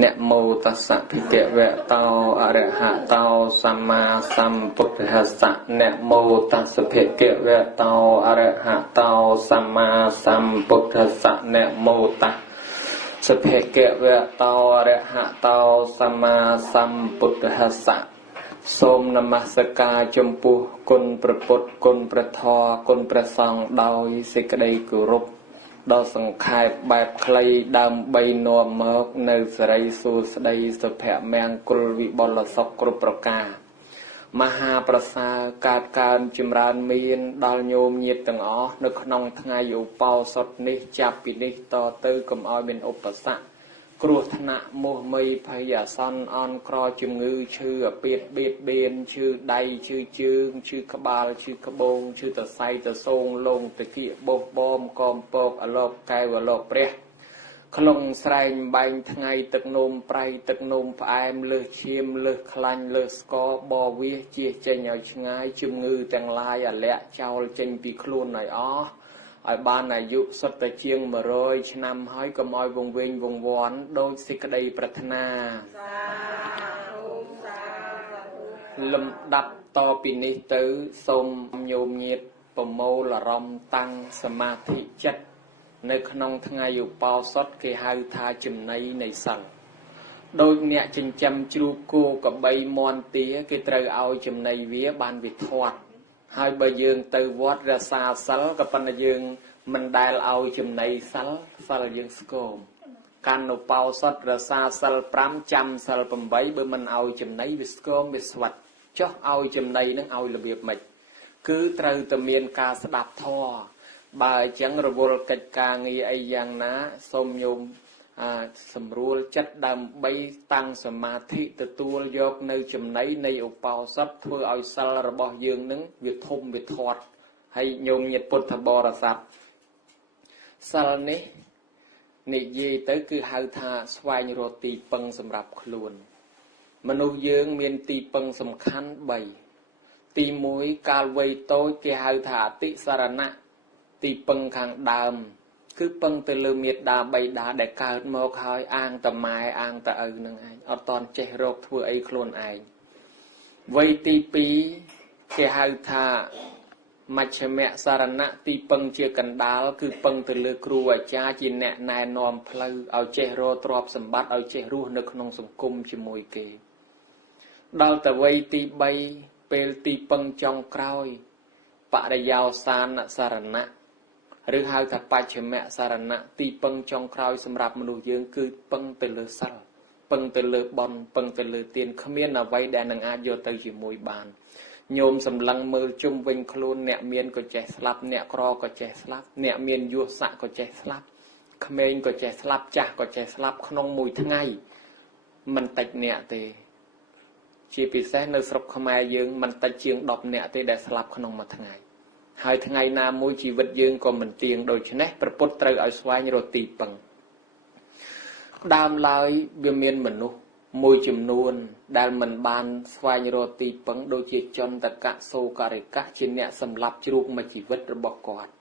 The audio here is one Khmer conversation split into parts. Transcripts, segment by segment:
Nẹ mô tát sạ phị kệ vẹ tao a rẹ hạ tao samma sambuddhassa. Nẹ mô tát sạ phị kệ vẹ tao a rẹ hạ tao samma sambuddhassa. Nẹ mô tát sạ phị kệ vẹ tao a rẹ hạ tao samma sambuddhassa. សូមនមស្ការចំពោះគុណព្រះពុទ្ធគុណព្រះធម៌គុណព្រះសង្ឃដោយសេចក្តីគោរពដ៏សង្ខេបបែបខ្លីដើម្បីនាំមកនៅសិរីសួស្តីសុភមង្គលវិបុលសុខគ្រប់ប្រការមហាប្រសើរកើតកើនចម្រើនមានដល់ញោមញាតិទាំងអស់នៅក្នុងថ្ងៃឧបោសថនេះចាប់ពីនេះតទៅកុំឲ្យមានឧបសគ្គគ្រោះថ្នាក់មោហមីភ័យអាសន្នអន់ក្រជំងឺឈឺអាពាធបៀតបៀនឈឺដៃឈឺជើងឈឺក្បាលឈឺក្បូងឈឺតសៃតសូងលងតគៀបោះបំកំពកអលោកកែវអលោកព្រះខ្លងស្រែងបែងថ្ងៃទឹកនោមប្រៃទឹកនោមផ្អែមលើសឈាមលើសខ្លាញ់លើសស្កបវាជៀសចេញឲ្យឆ្ងាយជំងឺទាំងឡាយអាលាក់ចោលចេញពីខ្លួនឲ្យអស់ឲ្យបានអាយុសុទ្ធតែជាង100ឆ្នាំហើយកុំឲ្យវង្វេងវង្វាន់ដោយសេចក្តីប្រាថ្នាលំដាប់តពីនេះទៅសូមញោមញាតិប្រមូលអារម្មណ៍តាំងសមាធិចិត្តនៅក្នុងថ្ងៃឧបោសថគេហៅថាចំណីនៃសង្ឃដោយអ្នកចិញ្ចឹមជ្រូកគោក្របីមាន់ទាគេត្រូវឲ្យចំណីវាបានវាធាត់ហើយបើយើងទៅវត្តរសាសិលក៏ប៉ុន្តែយើងមិនដែលឲ្យចំណីសិលយើងស្គមកាន់ឧបោសថរសាសិល5ចាំសិល8បើមិនឲ្យចំណីវាស្គមវាស្វិតចុះឲ្យចំណីនឹងឲ្យរបៀបម៉េចគឺត្រូវតែមានការស្ដាប់ធម៌បើអញ្ចឹងរវល់កិច្ចការងារអីយ៉ាងណាសូមញោមសម្រួលចិត្តដើម្បីតាំងសមាធិទទួលយកនៅចំណីនៃឧបោសថធ្វើឲ្យសិលរបស់យើងនឹងវាធំវាធាត់ហើយញោមញាតិពុទ្ធបរិស័ទសិលនេះនិយាយទៅគឺហៅថាស្វែងរកទីពឹងសម្រាប់ខ្លួនមនុស្សយើងមានទីពឹងសំខាន់3ទី1កាលវ័យតូចគេហៅថាអតិសរណៈទីពឹងខាងដើមគឺពឹងទៅលើមេត្តាបិតាដែលកើតមកហើយអាងតម៉ែអាងតឪនឹងឯងអត់តន់ចេះរកធ្វើអីខ្លួនឯងវ័យទី2គេហៅថាមជ្ឈមសារណៈទីពឹងជាកណ្ដាលគឺពឹងទៅលើគ្រូអាចារ្យជាអ្នកណែនាំផ្លូវឲ្យចេះរកទ្រព្យសម្បត្តិឲ្យចេះរស់នៅក្នុងសង្គមជាមួយគេដល់ទៅវ័យទី3ពេលទីពឹងចុងក្រោយបរិយោសានសារណៈឬហៅថាបច្ឆមសារណៈទីពឹងចុងក្រោយសម្រាប់មនុស្សយើងគឺពឹងទៅលើសិលពឹងទៅលើបន់ពឹងទៅលើទានគ្មានអ្វីដែលនឹងអាចយកទៅជាមួយបានញោមសម្លឹងមើលជុំវិញខ្លួនអ្នកមានក៏ចេះស្លាប់អ្នកក្រក៏ចេះស្លាប់អ្នកមានយសស័កក៏ចេះស្លាប់ក្មេងក៏ចេះស្លាប់ចាស់ក៏ចេះស្លាប់ក្នុងមួយថ្ងៃមិនតិចអ្នកទេជាពិសេសនៅស្រុកខ្មែរយើងមិនតិចជាង10អ្នកទេដែលស្លាប់ក្នុងមួយថ្ងៃហើយថ្ងៃណាមួយជីវិតយើងក៏មិនទៀងដូច្នេះព្រះពុទ្ធត្រូវឲ្យស្វែងរកទីពឹងដើមឡើយវាមានមនុស្សមួយចំនួនដែលមិនបានស្វែងរកទីពឹងដូចជាចន្តកៈសូការិកៈជាអ្នកសម្លាប់ជ្រូកមួយជីវិតរបស់គាត់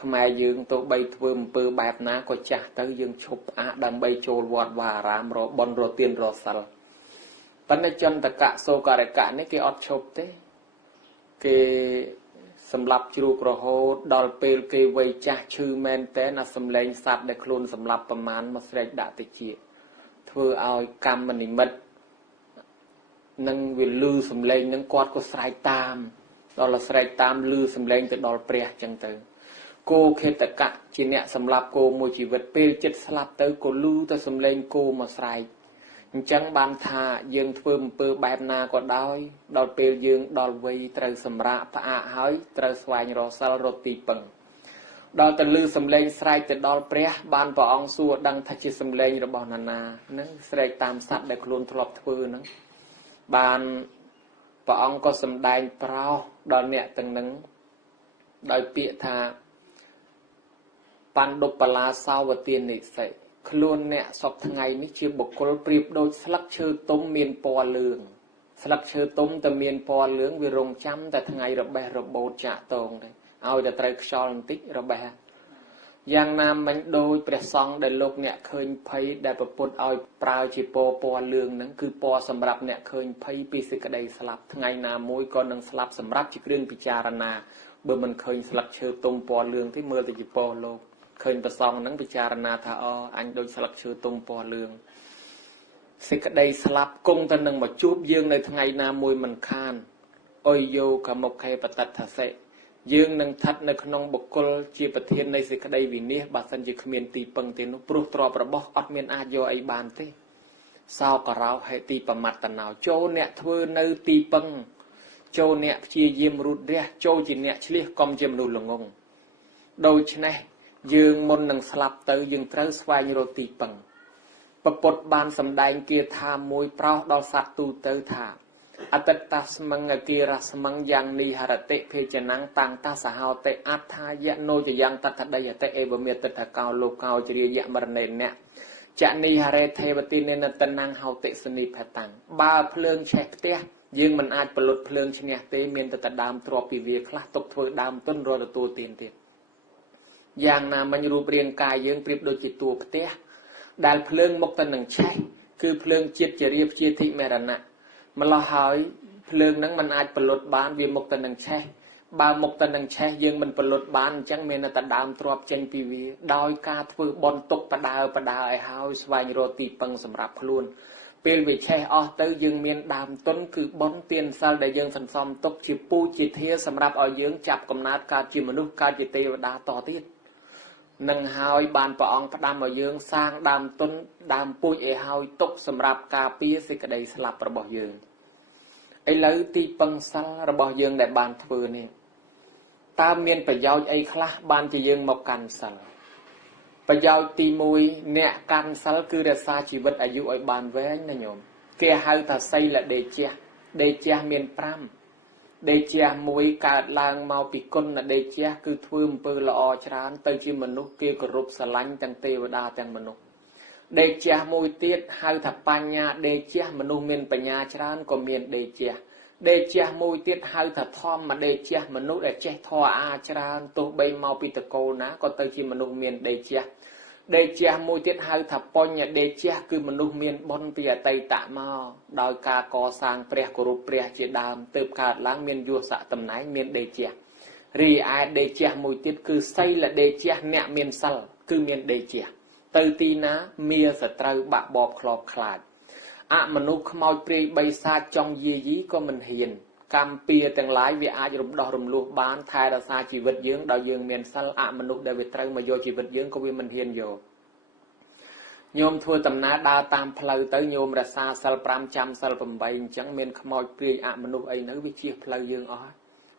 ខ្មែរយើងទោះបីធ្វើអំពើបែបណាក៏ចាស់ទៅយើងឈប់ផ្អាកដើម្បីចូលវត្តវាអារាមរកបុណ្យរកទានរកសិលប៉ុន្តែចន្តកៈសូការិកៈនេះគេអត់ឈប់ទេគេសម្លាប់ជ្រូករហូតដល់ពេលគេវ័យចាស់ឈឺមែនតែណាសំឡេងសត្វដែលខ្លួនសម្លាប់ប្រមាណមកស្រែកដាក់តិចធ្វើឲ្យកម្មនិមិត្តនឹងវាលឺសំឡេងនឹងគាត់ក៏ស្រែកតាមដល់ស្រែកតាមលឺសំឡេងទៅដល់ព្រះចឹងទៅគោខេតកៈជាអ្នកសម្លាប់គោមួយជីវិតពេលចិត្តស្លាប់ទៅក៏លឺទៅសំឡេងគោមកស្រែកអញ្ចឹងបានថាយើងធ្វើអំពើបែបណាក៏ដោយដល់ពេលយើងដល់វ័យត្រូវសម្រាកផ្អាកហើយត្រូវស្វែងរកសិលរកទីពឹងដល់ទៅលឺសំឡេងស្រែកទៅដល់ព្រះបានព្រះអង្គសួរដឹងថាជាសំឡេងរបស់ណាហ្នឹងស្រែកតាមសត្វដែលខ្លួនធ្លាប់ធ្វើហ្នឹងបានព្រះអង្គក៏សម្ដែងប្រោសដល់អ្នកទាំងហ្នឹងដោយពាក្យថាបណ្ឌុបលាសាវទានិសិខ្លួនអ្នកសពថ្ងៃនេះជាបុគ្គលប្រៀបដូចស្លឹកឈើទុំមានពណ៌លឿងស្លឹកឈើទុំតែមានពណ៌លឿងវារងចាំតែថ្ងៃរបេះរបូតចាក់តងទេឲ្យតែត្រូវខ្យល់បន្តិចរបេះ យ៉ាងណាមិញដោយព្រះសង្ឃដែលលោកអ្នកឃើញភ័យដែលប្រពុតឲ្យប្រើជាពណ៌លឿងហ្នឹងគឺពណ៌សម្រាប់អ្នកឃើញភ័យពីសេចក្តីស្លាប់ថ្ងៃណាមួយក៏នឹងស្លាប់សម្រាប់ជាគ្រឿងពិចារណាបើមិនឃើញស្លឹកឈើទុំពណ៌លឿងទេមើលទៅជាពណ៌លោកឃើញព្រះសង្ឃហ្នឹងពិចារណាថាអញដូចស្លឹកឈើទុំពណ៌លឿងសេចក្តីស្លាប់គង់ទៅនឹងមកជួបយើងនៅថ្ងៃណាមួយមិនខានអុយយោកមុខេបតតសិយើងនឹងស្ថិតនៅក្នុងបុគ្គលជាប្រធាននៃសេចក្តីវិនិច្ឆ័យបើសិនជាគ្មានទីពឹងទេនោះព្រោះទ្រព្យរបស់អត់មានអាចយកអីបានទេសោករោហេទីប្រមត្តណោចូលអ្នកធ្វើនៅទីពឹងចូលអ្នកព្យាយាមរូតរះចូលជាអ្នកឆ្លៀសកុំជាមនុស្សល្ងងដូច្នេះយើងមុននឹងស្លាប់ទៅយើងត្រូវស្វែងរកទីពឹងពពុទ្ធបានសម្ដែងគាថាមួយប្រោសដល់សត្វទូទៅថាអតិតស្មង្អគិរស្មង្យ៉ាងនិហរតិភេចនាំងតាំងតាសហោតិអត្ថាយណោចយ៉ាងតតដីអតិអេវមេតតកោលោកោចរិយមរណេនៈចនិហរេទេវតិនេនតនាំងហោតិសនិភតាំងបើភ្លើងឆេះផ្ទះយើងមិនអាចបលុតភ្លើងឈ្នះទេមានតែដើមទ្របពីវាខ្លះទុកធ្វើដើមទុនរត់ទទួលទានទៀតយ៉ាងណាមិញរូបរាងកាយយើងប្រៀបដូចជាតួផ្ទះដែលភ្លើងមុខទៅនឹងឆេះគឺភ្លើងជាតិជារាព្យាធិមរណៈម្លោះហើយភ្លើងហ្នឹងมันអាចបលុតបានវាមុខទៅនឹងឆេះបើមុខទៅនឹងឆេះយើងមិនបលុតបានអញ្ចឹងមានតែដើមទ្របចេញពីវាដោយការធ្វើបន់ទុកបដើឲ្យហើយស្វែងរកទីពឹងសម្រាប់ខ្លួនពេលវាឆេះអស់ទៅយើងមានដើមទុនគឺបន់ទានសិលដែលយើងសន្សំទុកជាពូជជាធាសម្រាប់ឲ្យយើងចាប់កំណើតកើតជាមនុស្សកើតជាទេវតាតទៀតនឹងហើយបានព្រះអង្គផ្ដាំឲ្យយើងសាងដើមទុនដើមពូជឲ្យហើយទុកសម្រាប់ការពារសេចក្តីស្លាប់របស់យើងឥឡូវទីពឹងសិលរបស់យើងដែលបានធ្វើនេះតើមានប្រយោជន៍អីខ្លះបានជាយើងមកកាន់សិលប្រយោជន៍ទី1អ្នកកាន់សិលគឺរក្សាជីវិតអាយុឲ្យបានវែងណាញោមគេហៅថាសីលដេជះដេជះមាន5ដេជះ1កើតឡើងមកពីគុណដេជះគឺធ្វើអំពើល្អច្រើនទៅជាមនុស្សគេគោរពស្រឡាញ់ទាំងទេវតាទាំងមនុស្សដេជះមួយទៀតហៅថាបញ្ញាដេជះមនុស្សមានបញ្ញាច្រើនក៏មានដេជះដេជះមួយទៀតហៅថាធម្មដេជះមនុស្សដែលចេះធម៌អាច្រើនទោះបីមកពីតកូលណាក៏ទៅជាមនុស្សមានដេជះដេជះមួយទៀតហៅថាបញ្ញដេជះគឺមនុស្សមានបុណ្យពីអតីតមកដោយការកសាងព្រះគោរពព្រះជាដើមទើបកើតឡើងមានយសស័កតំណែងមានដេជះរីឯដេជះមួយទៀតគឺសីលដេជះអ្នកមានសិលគឺមានដេជះទៅទីណាមានសត្រូវបាក់បបខ្លោបខ្លាចអមនុស្សខ្មោចព្រាយបីសាចចង់យាយីក៏មិនហ៊ានកម្មពៀទាំងឡាយវាអាចរំដោះរំលោះបានថែរក្សាជីវិតយើងដោយយើងមានសិលអមនុស្សដែលវាត្រូវមកយកជីវិតយើងក៏វាមិនហ៊ានយកញោមធ្វើដំណើរដើរតាមផ្លូវទៅញោមរក្សាសិល5ចាំសិល8អញ្ចឹងមានខ្មោចព្រាយអមនុស្សអីនៅវាជៀសផ្លូវយើងអស់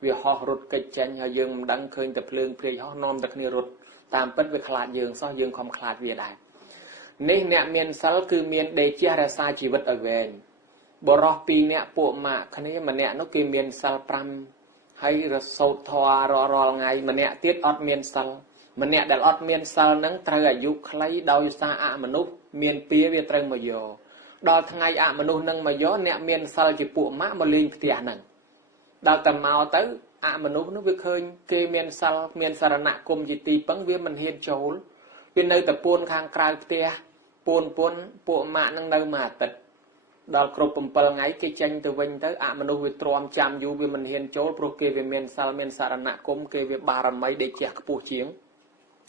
វាហោះរត់កិច្ចចេញហើយយើងមិនដឹងឃើញតែភ្លើងព្រាយហោះនាំតែគ្នារត់តាមពិតវាខ្លាចយើងសោះយើងខំខ្លាចវាដែរនេះអ្នកមានសិលគឺមានដេជះរក្សាជីវិតឲ្យវែងបរោះ2នាក់ពួកម៉ាក់គ្នាម្នាក់នោះគេមានសិល5ហើយរសោតធររាល់ថ្ងៃម្នាក់ទៀតអត់មានសិលម្នាក់ដែលអត់មានសិលនឹងត្រូវអាយុខ្លីដោយសារអមនុស្សមានពៀវាត្រូវមកយកដល់ថ្ងៃអមនុស្សនឹងមកយកអ្នកមានសិលជាពួកម៉ាក់មកលេងផ្ទះហ្នឹងដល់តែមកទៅអមនុស្សនោះវាឃើញគេមានសិលមានសរណគមជាទីពឹងវាមិនហ៊ានចូលវានៅតែពួនខាងក្រៅផ្ទះពួនពួកម៉ាក់នឹងនៅមួយអាទិត្យដល់គ្រប់7ថ្ងៃគេចេញទៅវិញទៅអមនុស្សវាទ្រាំចាំយូរវាមិនហ៊ានចូលព្រោះគេវាមានសិលមានសរណគមគេវាបារមីដេកជះខ្ពស់ជាង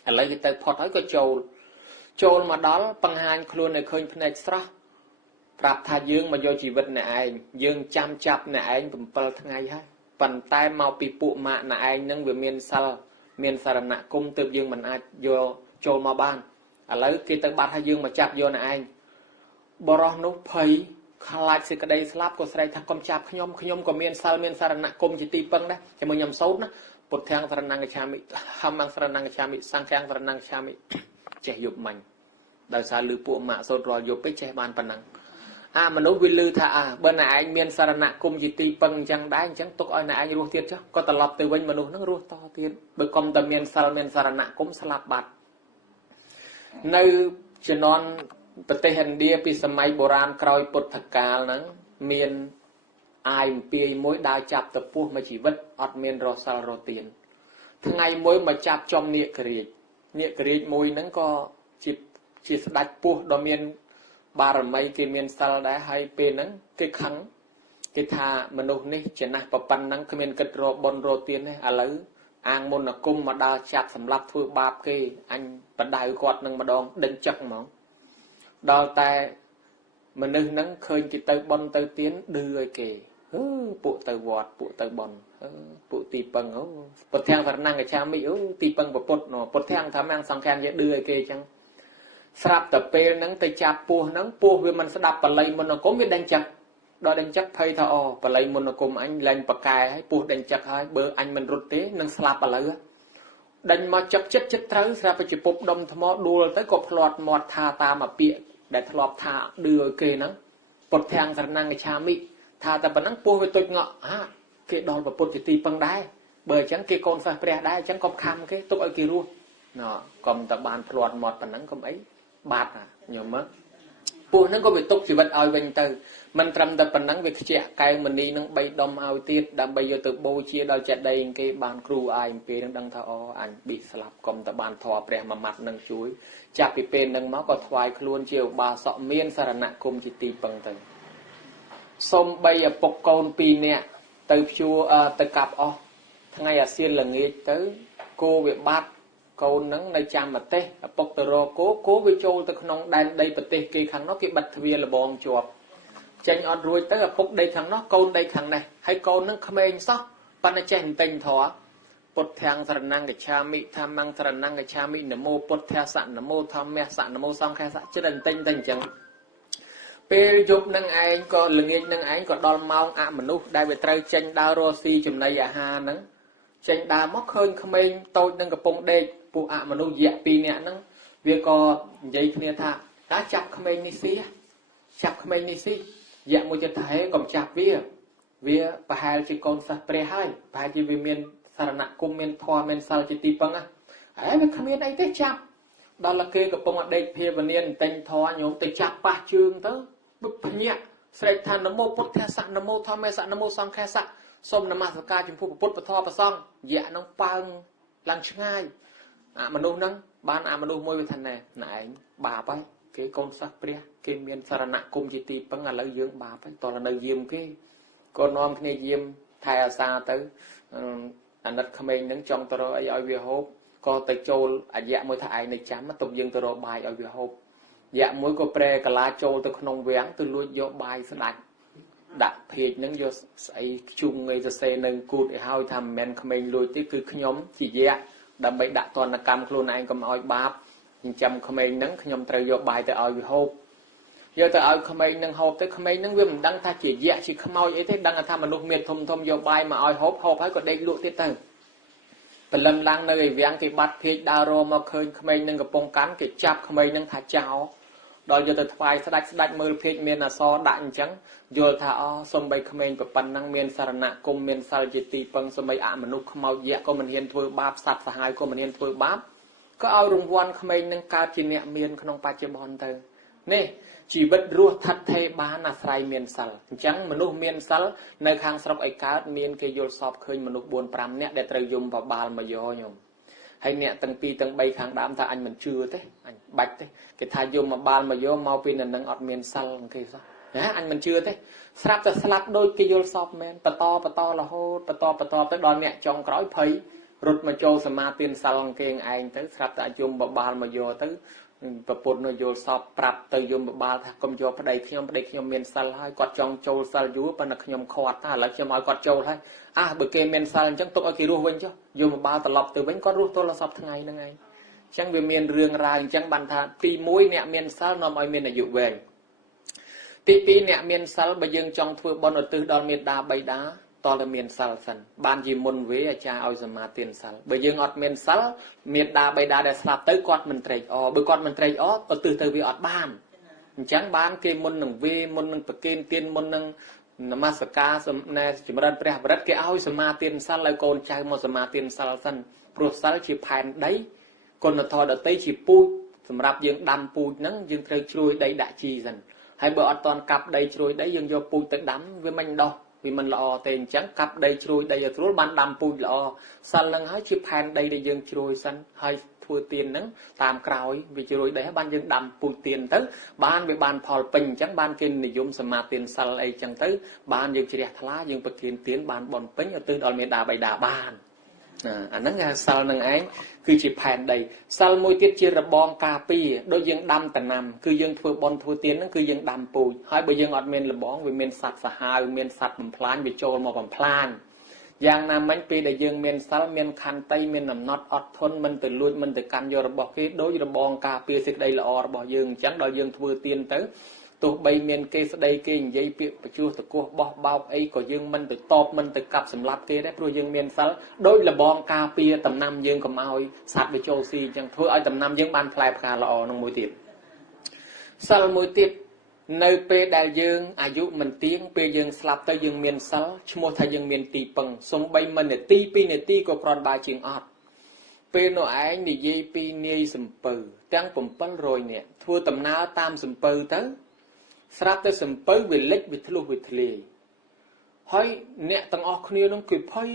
ឥឡូវគេទៅផុតហើយក៏ចូលមកដល់បង្ហាញខ្លួនឲ្យឃើញភ្នែកស្រស់ប្រាប់ថាយើងមកយកជីវិតអ្នកឯងយើងចាំចាប់អ្នកឯង7ថ្ងៃហើយប៉ុន្តែមកពីពួកម៉ាក់អ្នកឯងនឹងវាមានសិលមានសរណគមទើបយើងមិនអាចយកចូលមកបានឥឡូវគេទៅបាត់ឲ្យយើងមកចាប់យកអ្នកឯងបរោះនោះភ័យខ្លាចសេចក្តីស្លាប់ក៏ស្រែកថាកុំចាប់ខ្ញុំក៏មានសិលមានសរណគមជាទីពឹងដែរជាមួយខ្ញុំសូត្រណាពុទ្ធាំងសរណង្កច្ឆាមិហម្មង្សរណង្កច្ឆាមិសង្ឃាំងសរណង្កច្ឆាមិចេះយប់មាញ់ដោយសារលឺពួកម៉ាក់សូត្ររាល់យប់ពេកចេះបានប៉ុណ្ណឹងមនុស្សវាលឺថាបើអ្នកឯងមានសរណគមជាទីពឹងអញ្ចឹងដែរអញ្ចឹងទុកឲ្យអ្នកឯងរស់ទៀតចុះក៏ត្រឡប់ទៅវិញមនុស្សហ្នឹងរស់តទៀតបើកុំតែមានសិលមានសរណគមស្លាប់បាត់នៅជំនាន់ប្រទេសឥណ្ឌាពីសម័យបុរាណក្រោយពុទ្ធកាលហ្នឹងមានអាយអំពាយមួយដើរចាប់តពស់មួយជីវិតអត់មានរសសិលរទានថ្ងៃមួយមកចាប់ចំនាគរាជ nhẹ cái riêng môi nắng có chỉ đặt buộc đó miền ba rồi mấy cái miền sal đã hay bên nắng cái khắng cái thà mình đâu ní chỉ là bập pan nắng cái miền cật rô bon rô tiên này à lấy ang môn là cung mà đào chặt sầm lấp thôi bạp cái anh bật đài quạt nâng mà đòn đánh chắc mà đào tay mình nâng nắng khơi cái tay bon tay tiến đưa kì bộ tay vọt bộ tay bon bộ tì bằng bột thang phải năng cái cha mỹ tì bằng bột thang thám ăn sang khen dễ đưa kì chăng sạp tập pe nắng tay chạp pua vì mình sẽ đạp vào lấy mình nó có biết đánh chắc đó đánh chắc thay thọ và lấy một nó cùng anh lên bậc cài hay buộc đánh chắc hay bữa anh mình rút thế nâng slap vào lấy đánh mà chắc chết tới ra phải chụp bột đông thầm đua tới cột lọt mọt tha ta mà bịa để lọt tha đưa kê nắng bột thang khả năng cái cha mỹ tha ta vẫn nắng pua với tôi ngọ cái đòn và bột thì tì bằng đáy bởi chẳng cái con phải bè đáy chẳng có khăm cái tôi ở kia luôn nó còn tập bàn lọt mọt và nắng không ấy bạt nhiều mất pua nó có bị tốt chỉ vật ao bên từ mình trầm tập phần nắng việc trẻ cái mình đi nâng bay đom ao tiết đã bây giờ từ bô chia đào chặt đây cái bàn kêu ai pe đang thao anh bị slap còn tập bàn thò bè mà mặt nâng chuối chạp bị pen nâng máu có thoái luôn chiều bà sọ miên sa nạ cùng chỉ tì bằng từ xong bây giờ bọc con pi nè từ chua từ cặp ngày ở xiên là nghe tới cô bị bắt câu nắng nơi chạm mặt tê bọc từ rồi cố với châu từ nông đan đây bật tê kia khăn nó cái bật viên là bòn chuột tranh ọt ruồi tới là bọc đây khăn nó câu đây khăn này hay câu nắng khăm anh sóc pan nó tranh tình thọ bột thang sẵn năng cái cha mỹ tham mang sẵn năng cái cha mỹ nấm mô bột thang sẵn nấm mô tham mẹ sẵn nấm mô xong khai sẵn chứ đần tinh tình chẳng pe dục năng anh có lưng yên năng anh có đòn mau mình nút đại về trai tranh đa rosi chùm này ha nắng tranh đa móc hơn khăm anh tôi nâng cái bông đây phụ mình nút dẹp pi nè nắng việc có dây kia tha đã chặt khăm anh ní xí dẹp một chân thái còn chặt vía bà hai chỉ con sa pre hai bà chỉ vì miền sài nạ cung miền thoa miền sài chỉ tì bằng ấy việc khăm anh ấy tới chặt đó là kia cái bông ở đây phía bên niên tên thoa nhóm tới chặt ba chương tới bức nhẹ sẽ thành nấm mô bút khe sạn nấm mô thoa mẹ sạn nấm mô xong khe sạn xong nấm mát ca chim phu bút bút thoa và xong dạ nó pang lăng ngay mà nô nâng ban mà nô môi với thành này này bà bay cái con sắc pre cái miền sài nạ cung chỉ tì bằng là lấy dưỡng bà bay toàn là nơi diêm cái con nom cái diêm thay xa tới anh đất khăm anh nâng trong tờ rồi ở việt hốp có tới châu dạ mới thải này chám mà tục dương tờ rồi bài ở việt hốp dạ mới có pre cả lá châu từ nông vén từ luôn vô bài sẽ đặt thiệt nâng vô xây chung ngay giờ xe nâng cụt để hai thầm men khăm anh lui tới cứ nhóm chỉ dạ đâm bị đặt toàn là cam luôn anh cầm oi bắp chăm khăm anh nâng nhóm trời vô bài tới ở việt hốp giờ tới ở khăm anh nâng hộp tới khăm anh nâng viên mình đăng tha chỉ dạ chỉ khăm oi ấy thế đăng là tham mà nụ miệt thùng vô bài mà oi hộp hay còn đây lụa tiết từ phần lâm lang nơi vén cái bát phê đào rô mà khơi khmei nâng cái bông cán cái chắp khmei nâng thả cháo đòi giờ từ phai sạch mưa phê miền là so đạn trắng giờ thả sông bay khmei và pan năng miền sài nạ cùng miền sài chỉ tì bằng sông bay mình nút khmau dẹ có mình hiền thôi báp sạch và hai có mình hiền thôi báp có ao rung quan khmei nâng cao chỉ nhẹ miền không pa chỉ bòn từ nè chỉ bất ruột thật thay bán là sai miền sài trắng mình nút miền sài nơi khang sọc ấy cá miền cái vô sọp khơi mình nút buồn pram nè để trời dùng vào bàn mà vô nhom hay nè tầng pi tầng bay khang đám ta anh mình chưa thế anh bạch thế cái thay dùng mà bàn mà vô mau pin là nâng ọt miền sài cái sao nhá anh mình chưa thế slap đôi cái vô sọp men to là hô to tới đòn nè trong cõi phơi rụt mà châu sma tiền sài cái anh tới slap ta dùng vào bàn mà vô tới và bột nó vô sọp prap từ dùng ba công vô đây nhom miền sal hay quạt trong châu sal dú bên là nhom khọt ta là nhom quạt châu hay bữa kia miền sal chẳng tục ở kia ruột bên chứ dùng ba tờ lọc từ bánh có ruột tôi là sọp tháng ngày năng ngày chẳng về miền rương ra chẳng bàn thà pi mũi nẹt miền sal nó mọi miền là dụ về pi nẹt miền sal bây giờ trong thưa bon ở từ đòn miền đá bay đá to là miền sal sần ban gì môn với cha ao giờ mà tiền sal bây giờ ngọt miền sal miền đá bay đá để slap tới quạt mình trầy bữa quạt mình trầy ở từ vì ọt ban chẳng ban kia môn nằng vi môn nằng bậc tiên môn nằng Namaskar nè chỉ mà đơn pre rất cái ao giờ mà tiền sal lại còn trai một giờ mà tiền sal sần pro sal chỉ phèn đấy còn là thò đợt tây chỉ pu sầm rạp dương đam pu nắng dương trời chui đấy đã chi dần hay bữa toàn cặp đây chui đấy dương vô pu tới đắm với mình đâu vì mình lọ tiền trắng cặp đây chui đây giờ trốn ban đam pu lọ sal lưng hái chip hand đây để dương chui sân hay ធ្វើទៀនហ្នឹងតាមក្រោយវាជារួយដែរបានយើងដាំពូជទៀនទៅបានវាបានផលពេញអញ្ចឹងបានគេនិយមសមាទានសិលអីចឹងទៅបានយើងជ្រះថ្លាយើងប្រទានទៀនបានបន់ពេញឧទ្ទិសដល់មេដាបៃតាបានអាហ្នឹងគេសិលនឹងឯងគឺជាផែនដីសិលមួយទៀតជារបងការពារដូចយើងដាំដំណាំគឺយើងធ្វើបន់ធ្វើទៀនហ្នឹងគឺយើងដាំពូជហើយបើយើងអត់មានរបងវាមានសត្វសាហាវមានសត្វបំផ្លាញវាចូលមកបំផ្លាញយ៉ាងណាមិញពេលដែលយើងមានសិលមានខន្តីមានអំណត់អត់ធន់មិនទៅលួចមិនទៅកាន់យករបស់គេដូចរបងការពារសេចក្តីល្អរបស់យើងអញ្ចឹងដល់យើងធ្វើទៀនទៅទោះបីមានគេស្ដីគេនិយាយពាក្យបញ្ជោះតកោះបោះបោកអីក៏យើងមិនទៅតបមិនទៅកាប់សម្លាប់គេដែរព្រោះយើងមានសិលដូចរបងការពារដំណាំយើងកុំឲ្យសត្វវាចូលស៊ីអញ្ចឹងធ្វើឲ្យដំណាំយើងបានផ្លែផ្កាល្អនឹងមួយទៀតសិលមួយទៀតនៅពេលដែលយើងអាយុមិនទៀងពេលយើងស្លាប់ទៅយើងមានសិលឈ្មោះថាយើងមានទីពឹងសំបី1នាទី2នាទីក៏គ្រាន់បើជាងអត់ពេលនោះឯងនិយាយពីនាយសំពៅទាំង700នាក់ធ្វើដំណើរតាមសំពៅទៅស្រាប់តែសំពៅវាលិចវាធ្លុះវាធ្លាយហើយអ្នកទាំងអស់គ្នានោះគឺភ័យ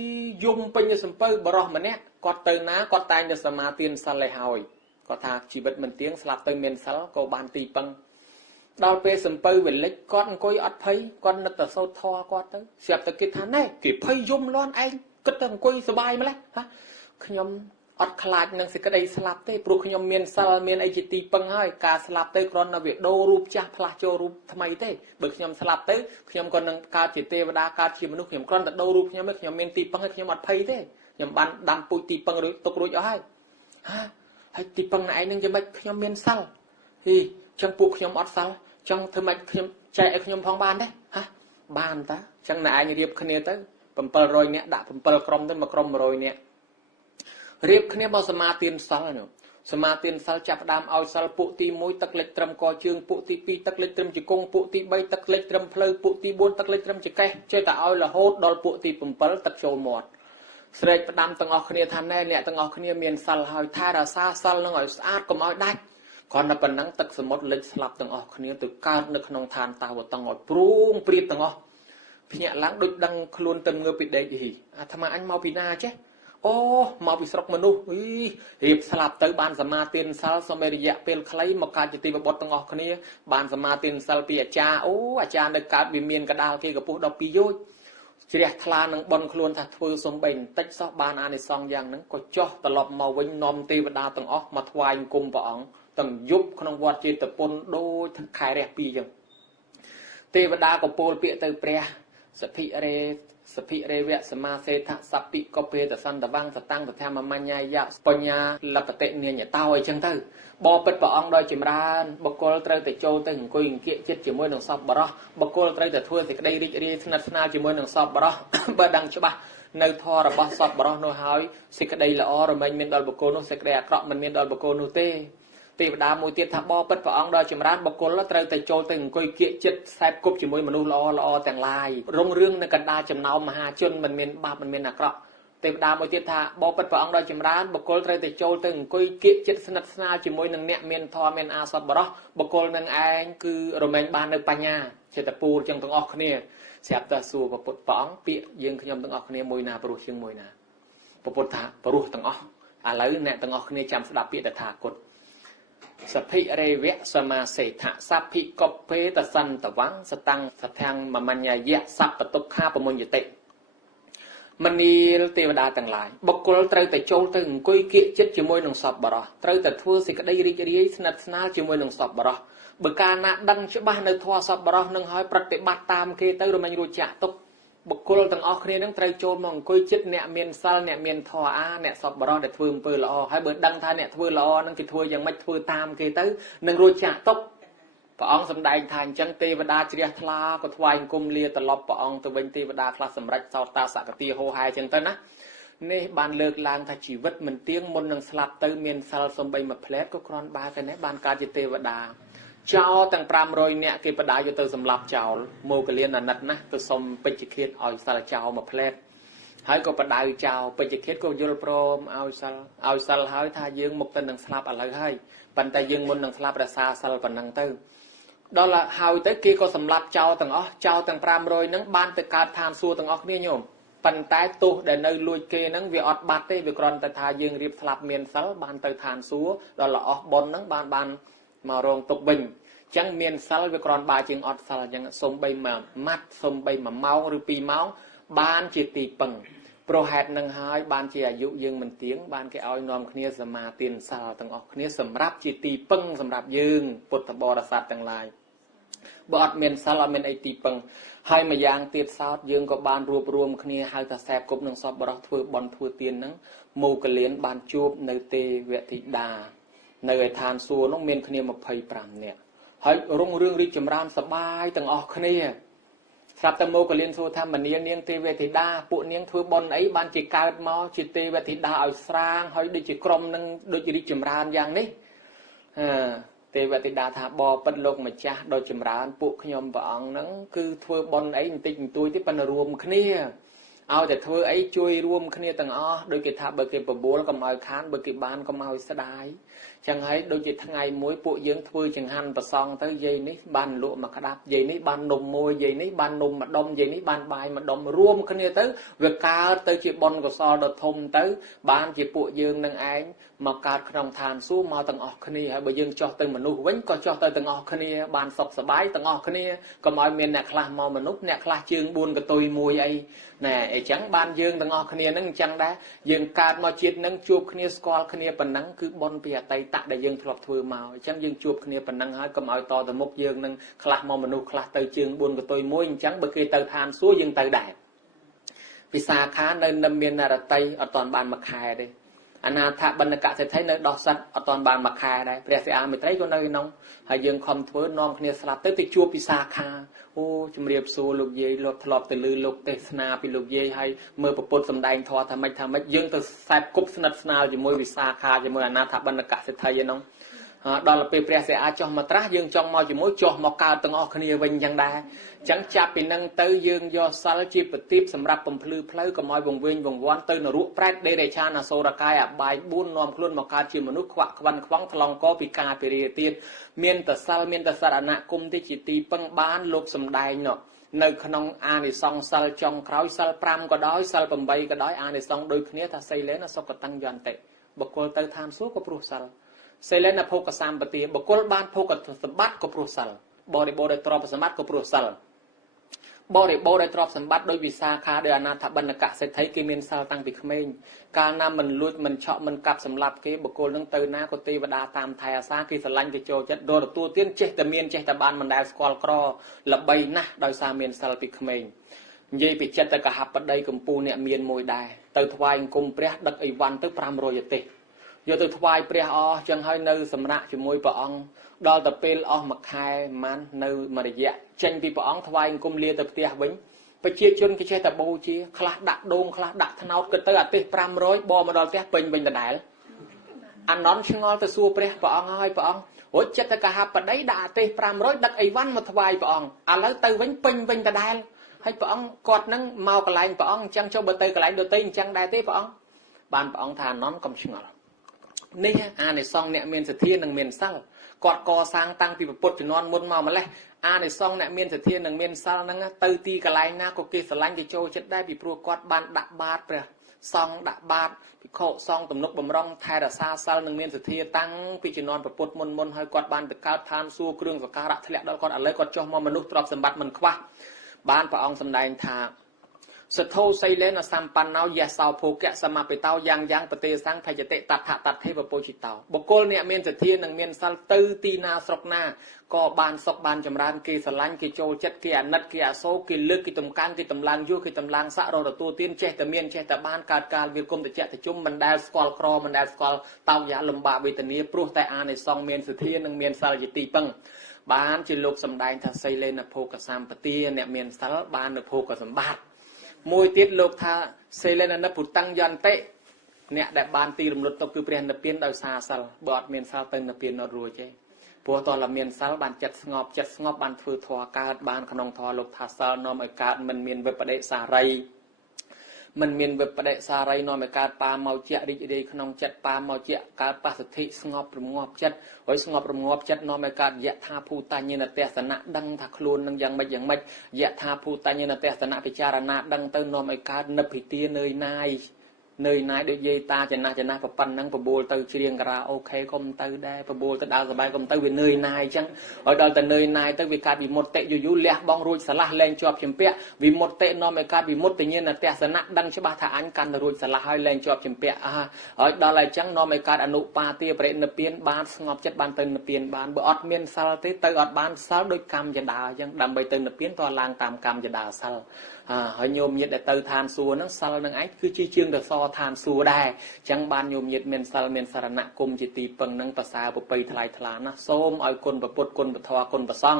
យំពេញទៅសំពៅបរោះម្នាក់គាត់ទៅណាគាត់តែងតែសមាទានសិលឲ្យហើយគាត់ថាជីវិតមិនទៀងស្លាប់ទៅមានសិលក៏បានទីពឹងដល់ពេលសំពៅវាលិចគាត់អង្គុយអត់ភ័យគាត់នឹកតែសូត្រធម៌គាត់ទៅស្រាប់តែគេថាណែគេភ័យយំលាន់ឯងគិតតែអង្គុយសុបាយម្លេះហ៎ខ្ញុំអត់ខ្លាចនឹងសេចក្តីស្លាប់ទេព្រោះខ្ញុំមានសិលមានអីជាទីពឹងហើយការស្លាប់ទៅគ្រាន់តែវាដូររូបចាស់ផ្លាស់ចូលរូបថ្មីទេបើខ្ញុំស្លាប់ទៅខ្ញុំក៏នឹងកើតជាទេវតាកើតជាមនុស្សខ្ញុំគ្រាន់តែដូររូបខ្ញុំទេខ្ញុំមានទីពឹងហើយខ្ញុំអត់ភ័យទេខ្ញុំបានដាំពូជទីពឹងរួចទុករួចអស់ហើយហើយទីពឹងណែឯងនឹងយ៉ាងម៉េចខ្ញុំមានសិលហ៊ីចឹងពួកខ្ញុំអត់សិលចង់ធ្វើម៉េចខ្ញុំចែកឲ្យខ្ញុំផងបានទេបានតាចឹងណែឯងរៀបគ្នាទៅ700នាក់ដាក់7ក្រុមទៅមួយក្រុម100នាក់រៀបគ្នាមកសមាទានសិលនោះសមាទានសិលចាប់ផ្ដើមឲ្យសិលពួកទី1ទឹកលិចត្រឹមកជើងពួកទី2ទឹកលិចត្រឹមជង្គង់ពួកទី3ទឹកលិចត្រឹមភ្លៅពួកទី4ទឹកលិចត្រឹមចកេះចេះតែឲ្យរហូតដល់ពួកទី7ទឹកចូលមាត់ស្រែកផ្ដាំទាំងអស់គ្នាថាណែអ្នកទាំងអស់គ្នាមានសិលហើយថែរក្សាសិលនឹងឲ្យស្អាតកុំឲ្យដាច់គ្រាន់តែប៉ុណ្ណឹងទឹកសមុទ្រលិចស្លាប់ទាំងអស់គ្នាទៅកើតនៅក្នុងឋានតាវតង់ឲ្យព្រួងព្រាតទាំងអស់ភ្ញាក់ឡើងដូចដឹងខ្លួនទៅងើបពីដេកហីអាត្មាអញមកពីណាចេះអូមកពីស្រុកមនុស្សរៀបស្លាប់ទៅបានសមាទានសិលសមរយៈពេលខ្លីមកកើតជាទីបុត្រទាំងអស់គ្នាបានសមាទានសិលពីអាចារ្យអូអាចារ្យនៅកើតវាមានកដាលគេកពុះ12យោជជ្រះថ្លានឹងបនខ្លួនថាធ្វើសំបីបន្តិចសោះបានអានិសង្សយ៉ាងហ្នឹងក៏ចោះត្រឡប់មកវិញនាំទេវតាទាំងអស់មកថ្វាយអង្គមព្រះអង្គទាំងយប់ក្នុងវត្តចេតពុនដូចខែរះ2ចឹងទេវតាក៏ពោលពាក្យទៅព្រះសភិរេវៈសមាសេថសព្ពិកុបេតសន្តវង្សតាំងតថាមមញ្ញយៈបញ្ញាលបតិនិញតោអីចឹងទៅបបិទ្ធព្រះអង្គដោយចម្រើនបុគ្គលត្រូវតែចូលទៅអង្គុយអង្គាកចិត្តជាមួយនឹងសពបរោះបុគ្គលត្រូវតែធ្វើសេចក្តីរីករាយស្និទ្ធស្នាលជាមួយនឹងសពបរោះបើដឹងច្បាស់នៅធម៌របស់សពបរោះនោះហើយសេចក្តីល្អរមែងមានដល់បុគ្គលនោះសេចក្តីអាក្រក់មិនមានដល់បុគ្គលនោះទេទេវតាមួយទៀតថាបបិទ្ធព្រះអង្គដោយចម្រើនបុគ្គលត្រូវតែចូលទៅអង្គុយគៀកចិត្តខ្សែគប់ជាមួយមនុស្សល្អទាំងឡាយរុងរឿងនៅកណ្ដាលចំណោមមហាជនមិនមានបាបមិនមានអាក្រក់ទេវតាមួយទៀតថាបបិទ្ធព្រះអង្គដោយចម្រើនបុគ្គលត្រូវតែចូលទៅអង្គុយគៀកចិត្តស្និទ្ធស្នាលជាមួយនឹងអ្នកមានធម៌មានអាសពបរោះបុគ្គលនឹងឯងគឺរមែងបាននៅបញ្ញាចេតពូលចឹងទាំងអស់គ្នាស្រាប់តែសួរពុទ្ធព្រះអង្គពាក្យយើងខ្ញុំទាំងអស់គ្នាមួយណាព្រោះជាងមួយណាពុទ្ធថាព្រោះទាំងអស់ឥឡូវអ្នកទាំងអស់គ្នាចាំស្ដាប់ពាក្យតថាគតសភិរេវៈសមាសេថសភិកុបេតសន្តវង្សតាំងសថាំងមមញ្ញយៈសពតុក្ខាប្រមុញ្ញតិមនីលទេវតាទាំងឡាយបុគ្គលត្រូវតែចូលទៅអង្គុយគៀកចិត្តជាមួយនឹងសពបរោះត្រូវតែធ្វើសេចក្តីរីករាយស្និទ្ធស្នាលជាមួយនឹងសពបរោះបើកាលណាដឹងច្បាស់នៅធម៌សពបរោះនឹងហើយប្រតិបត្តិតាមគេទៅរមែងរួចចាក់ទុកបុគ្គលទាំងអស់គ្នានឹងត្រូវចូលមកអង្គុយចិត្តអ្នកមានសិលអ្នកមានធម៌អ្នកសពបរោះដែលធ្វើអំពើល្អហើយបើដឹងថាអ្នកធ្វើល្អនឹងគេធ្វើយ៉ាងម៉េចធ្វើតាមគេទៅនឹងរួចចាក់ទុកព្រះអង្គសម្ដែងថាអញ្ចឹងទេវតាជ្រះថ្លាក៏ថ្វាយអង្គមលាត្រឡប់ព្រះអង្គទៅវិញទេវតាខ្លះសម្រេចសោតាសកតិហោហែអញ្ចឹងទៅណានេះបានលើកឡើងថាជីវិតមិនទៀងមុននឹងស្លាប់ទៅមានសិលសំបីមួយផ្លែតក៏គ្រាន់បើតែនេះបានកើតជាទេវតាចោលទាំង500នាក់គេបដាយកទៅសម្លាប់ចោលមកលៀនអាណិតណាទៅសុំពេជ្ជឃាតឲ្យសិលចោលមួយផ្លែតហើយក៏បដៅចោលពេជ្ជឃាតក៏យល់ព្រមឲ្យសិលហើយថាយើងមុខទៅនឹងស្លាប់ឥឡូវហើយប៉ុន្តែយើងមុននឹងស្លាប់រសាសិលប៉ុណ្ណឹងទៅដល់ហើយទៅគេក៏សម្លាប់ចោលទាំងអស់ចោលទាំង500ហ្នឹងបានទៅកើតឋានសួគ៌ទាំងអស់គ្នាញោម ប៉ុន្តែទោះដែលនៅលួចគេហ្នឹងវាអត់បាត់ទេវាគ្រាន់តែថាយើងរៀបស្លាប់មានសិលបានទៅឋានសួគ៌ដល់ល្អោះបុណ្យហ្នឹងបានមករងទុកវិញអញ្ចឹងមានសិលវាគ្រាន់បើជាងអត់សិលអញ្ចឹងសូម្បីមួយម៉ាត់សូម្បីមួយម៉ោងឬ2ម៉ោងបានជាទីពឹងព្រោះហេតុនឹងហើយបានជាអាយុយើងមិនទៀងបានគេឲ្យនាំគ្នាសមាទានសិលទាំងអស់គ្នាសម្រាប់ជាទីពឹងសម្រាប់យើងពុទ្ធបរិស័ទទាំងឡាយបើអត់មានសិលអត់មានអីទីពឹងហើយមួយយ៉ាងទៀតសោតយើងក៏បានរួបរวมគ្នាហៅថាសែបគប់នឹងសពបរោះធ្វើបន់ធ្វើទានហ្នឹងមោគលានបានជួបនៅទេវធីតានៅឯឋានសួគ៌នោះមានគ្នា25នាក់ហើយរុងរឿងរីកចម្រើនសបាយទាំងអស់គ្នាស្រាប់តែមោគលានសួរថាមនានាងទេវធីតាពួកនាងធ្វើបន់អីបានជាកើតមកជាទេវធីតាឲ្យស្រាងហើយដូចជាក្រុមនឹងដូចរីកចម្រើនយ៉ាងនេះទេវធីតាថាបបិទ្ធលោកម្ចាស់ដ៏ចម្រើនពួកខ្ញុំព្រះអង្គហ្នឹងគឺធ្វើបន់អីបន្តិចបន្តួចទេប៉ុន្តែរួមគ្នាឲ្យតែធ្វើអីជួយរួមគ្នាទាំងអស់ដូចគេថាបើគេបបួលកុំឲ្យខានបើគេបានកុំឲ្យស្ដាយចឹងហើយដូចជាថ្ងៃមួយពួកយើងធ្វើចង្ហាន់ប្រសងទៅយាយនេះបានលក់មកក្តាប់យាយនេះបាននំមួយយាយនេះបាននំម្ដុំយាយនេះបានបាយម្ដុំរួមគ្នាទៅវាកើតទៅជាបុណ្យកុសលដ៏ធំទៅបានជាពួកយើងនឹងឯងមកកើតក្នុងឋានសួគ៌មកទាំងអស់គ្នាហើយបើយើងចោះទៅមនុស្សវិញក៏ចោះទៅទាំងអស់គ្នាបានសុខសប្បាយទាំងអស់គ្នាកុំឲ្យមានអ្នកខ្លះមកមនុស្សអ្នកខ្លះជើង4កតុយមួយអីណែអញ្ចឹងបានយើងទាំងអស់គ្នានឹងអញ្ចឹងដែរយើងកើតមកជាតិនឹងជួបគ្នាស្គាល់គ្នាប៉ុណ្ណឹងគឺបុណ្យពីអតីតដែលយើងធ្លាប់ធ្វើមកអញ្ចឹងយើងជួបគ្នាប៉ុណ្ណឹងហើយកុំឲ្យតទៅមុខយើងនឹងខ្លះមកមនុស្សខ្លះទៅជើង4កតុយមួយអញ្ចឹងបើគេទៅឋានសួគ៌យើងទៅដែរពិសាខានៅនឹមមានរតីអត់តាន់បានមួយខែទេអនាថបណ្ឌកសេដ្ឋីនៅដោះសັດអត់តាន់បានមួយខែដែរព្រះសិអាមេត្រីក៏នៅក្នុងហើយយើងខំធ្វើនាំគ្នាស្លាប់ទៅជួបពិសាខាអូជំរាបសួរលោកយាយធ្លាប់ទៅលឺលោកទេសនាពីលោកយាយហើយមើលប្រពុតសម្ដែងធម៌ថាម៉េចយើងទៅខ្សែគប់ស្និទ្ធស្នាលជាមួយវិសាខាជាមួយអនាថបណ្ឌកសេដ្ឋីឯនោះដល់ពេលព្រះសិអាចុះមកត្រាស់យើងចង់មកជាមួយចុះមកកើតទាំងអស់គ្នាវិញយ៉ាងដែរអញ្ចឹងចាប់ពីនឹងទៅយើងយកសិលជាប្រទីបសម្រាប់បំភ្លឺផ្លូវកុំឲ្យវង្វេងវង្វាន់ទៅនរកប្រែតដេរេឆានអសូរកាយអបាយ4នាំខ្លួនមកកើតជាមនុស្សខ្វាក់ខ្វិនខ្វងថ្លង់កពីការពីរាទៀតមានតសិលមានតសារណគមទីជាទីពឹងបានលោកសំដែងនោះនៅក្នុងអានិសង្សសិលចុងក្រោយសិល5ក៏ដោយសិល8ក៏ដោយអានិសង្សដូចគ្នាថាសីលេនសុគតញ្ញន្តិបុគ្គលទៅឋានសួគ៌ក៏ព្រោះសិលសិលេនភោគសម្បទាបុគ្គលបានភោគសម្បត្តិក៏ព្រោះសិលបរិបូរដោយទ្រព្យសម្បត្តិក៏ព្រោះសិលបរិបូរដោយទ្រព្យសម្បត្តិដោយវិសាខាដោយអនាថបណ្ឌកសេដ្ឋីគេមានសិលតាំងពីក្មេងកាលណាមិនលួចមិនឆក់មិនកាប់សម្លាប់គេបុគ្គលនឹងទៅណាក៏ទេវតាតាមថែអាសាគេស្រឡាញ់គេចូលចិត្តដល់ទទួលទានចេះតែមានចេះតែបានមិនដែលស្គាល់ក្រល្បីណាស់ដោយសារមានសិលពីក្មេងនិយាយពីចិត្តទៅកហបតីកម្ពុជាអ្នកមានមួយដែរទៅថ្វាយអង្គមព្រះដឹកអីវ៉ាន់ទៅ500ទេសយកទៅថ្វាយព្រះអស់ចឹងហើយនៅសម្រាប់ជាមួយព្រះអង្គដល់ទៅពេលអស់មួយខែម៉ាននៅមួយរយៈចេញពីព្រះអង្គថ្វាយអង្គមលាទៅផ្ទះវិញប្រជាជនគេចេះតែបូជាខ្លះដាក់ដូងខ្លះដាក់ថ្នោតគិតទៅអាទេស500បមកដល់ផ្ទះពេញវិញដដែលអានន់ឆ្ងល់ទៅសួរព្រះអង្គហើយព្រះអង្គរួចចិត្តទៅកហបតីដាក់អាទេស500ដឹកអីវ៉ាន់មកថ្វាយព្រះអង្គឥឡូវទៅវិញពេញវិញដដែលហើយព្រះអង្គគាត់នឹងមកកន្លែងព្រះអង្គអញ្ចឹងចុះបើទៅកន្លែងដទៃអញ្ចឹងដែរទេព្រះអង្គបានព្រះអង្គថាអានន់កុំឆ្ងល់នេះអានិសង្សអ្នកមានសទ្ធានិងមានសិលគាត់កសាងតាំងពីពុទ្ធជំនាន់មុនមកម្លេះអានិសង្សអ្នកមានសទ្ធានិងមានសិលហ្នឹងទៅទីកន្លែងណាក៏គេស្រឡាញ់គេចូលចិត្តដែរពីព្រោះគាត់បានដាក់បាតព្រះសង្ឃដាក់បាតភិក្ខុសង្ឃទំនុកបំរុងថែរក្សាសិលនិងមានសទ្ធាតាំងពីជំនាន់ពុទ្ធមុនហើយគាត់បានទៅកើតឋានសួគ៌គ្រឿងសក្ការៈធ្លាក់ដល់គាត់ឥឡូវគាត់ចុះមកមនុស្សទ្រព្យសម្បត្តិមិនខ្វះបានព្រះអង្គសម្ដែងថាសទ្ធោសីលេនសម្បណ្ណោយសោភោគៈសមបិតោយ៉ាងប្រទេសសង្ឃភយតិតថតថេវពោជិតោបុគ្គលអ្នកមានសទ្ធានិងមានសិលទៅទីណាស្រុកណាក៏បានសុខបានចម្រើនគេស្រឡាញ់គេចូលចិត្តគេអាណិតគេអាសូរគេលើកគេតំកាំងគេតម្លើងយល់គេតម្លើងស័ក្តិរទទួលទានចេះតែមានចេះតែបានកើតកាលវាគុំតិចតិជុំមិនដែលស្គាល់ក្រមិនដែលស្គាល់តោយ៉ាលំបាកវេទនាព្រោះតែអានិសង្ឃមានសទ្ធានិងមានសិលជាទីពឹងបានជាលោកសម្ដែងថាសីលេនភោគសម្បទាអ្នកមានសិលបាននៅភោគសម្បត្តិមួយទៀតលោកថាសេលេននិពុតੰយន្តិអ្នកដែលបានទីរំលត់ទុកគឺព្រះនិព្វានដោយសារសិលបើអត់មានសិលទៅនិព្វានអត់រួចទេព្រោះតើតែមានសិលបានចិត្តស្ងប់បានធ្វើធម៌កើតបានក្នុងធម៌លោកថាសិលនាំឲ្យកើតមិនមានវិបដិសារី mình miền vực bệ xa rây nói mà cả pa màu chẹt đi đi không chẹt pa màu chẹt cả pa thực thị ngọp rùm ngọp chẹt với ngọp rùm ngọp chẹt nói mà cả dạ tha phu ta như là tè sẵn nạ đăng thạc luôn năng yang mạch dạ tha phu ta như là tè sẵn nạ bị cha nạ đăng tới nói mà cả nấp hì tia nơi nãy đôi dây ta cho na và pan năng và bồ từ riêng ra ok không từ đây và bồ từ đào từ bài không từ về nơi này chăng ở đâu từ nơi này tới vì cả vì một tệ dù lẹ bong ruột sả lên cho chìm pẹ vì một tệ nó mới cả vì một tự nhiên là tè sẵn nặng đăng cho ba thả anh can ruột sả hai lên cho chìm pẹ ở đó là chăng nó mới cả anh nụ pa tia bể nợ piên ban ngọc chất ban tên nợ piên ban bữa ọt miên sal tới tới ọt ban sal đôi cam và đà chăng đầm bày tên nợ piên to lang tam cam và đà sal hỏi nhôm nhiệt để từ than xua nó sal năng ấy cứ chi chương được soทานสูได้จังบานโยมเย็ดเมนซาลเมนสารณะกุมจิตีปังนังภาษาปุไปทลายทลานะส้มเอาคนประพุทธคนประทวาคนประซ่อง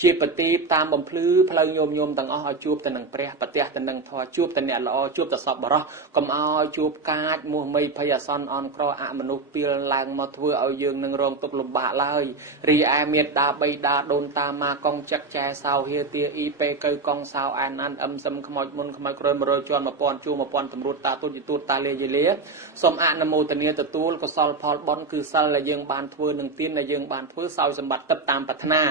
จีปฏิตามบ่มพลื้พลังโยมต่างเอาจูบแต่หนังเปรี้ยปฏิแต่หนังทอจูบแต่เนี่ยละจูบแต่สอบบรอกำเอาจูบกาดมัวไม่พยาซอนออนครออะมนุษย์เปียลางมาทัวเอายืงนังรองตบลมบะเลยรีไอเมียดาใบดาโดนตามากองจักแจสาวเฮียเตียอีเปเกยกองสาวอันนั้นซึมขมอยมุนขมอยกรนมาโรยจวนมาปอนจูมาปอนตำรวจตาตุจิตุตาเลเลียสมอานโมตเนียตตูลก็ซอลพอลบอนคือซัลละยังบานทัวหนึ่งตีนละยังบานทัวสาวสมบัติตับตามปัฒนา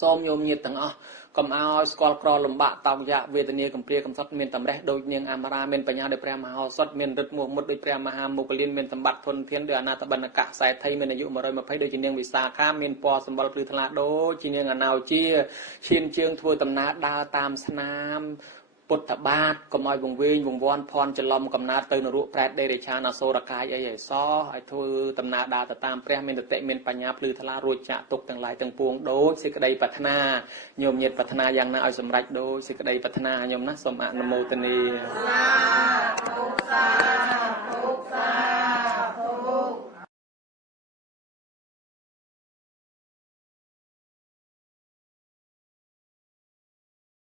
ส้มโยมเงียต่างอ๋อกำเอาสกอลครอลมบะตอกยะเวทเนียกัมเปรียกัมซัดเมียนตำแรกโดยยังอามาราเมียนปัญญาโดยแปรมหาสดเมียนรึดมัวมุดโดยแปรมหาโมกลินเมียนตำบัดทนเทียนโดยอนาตบันกะสายไทยเมียนอายุมาโดยมาไพ่โดยจีเนียงวิสาข้ามเมียนปอสมบัติพลือทลาโดจีเนียงอนาวเจียชินเชียงทัวตำนาดาวตามสนามปุถบาทก็มอยวงเวงวงวอนพรจะลอมกำนาเตยนรุแปรเดริชานาโซรกายใหญ่ซ้อไอทัวตำนาดาตตามแปรเมนเตเมนปัญญาพลือทลารุจะตกต่างหลายต่างปวงโดยสิกระไดปัฒนาโยมเย็ดปัฒนาอย่างน่าเอาสำรัจโดยสิกระไดปัฒนาโยมนะสมานโมตนี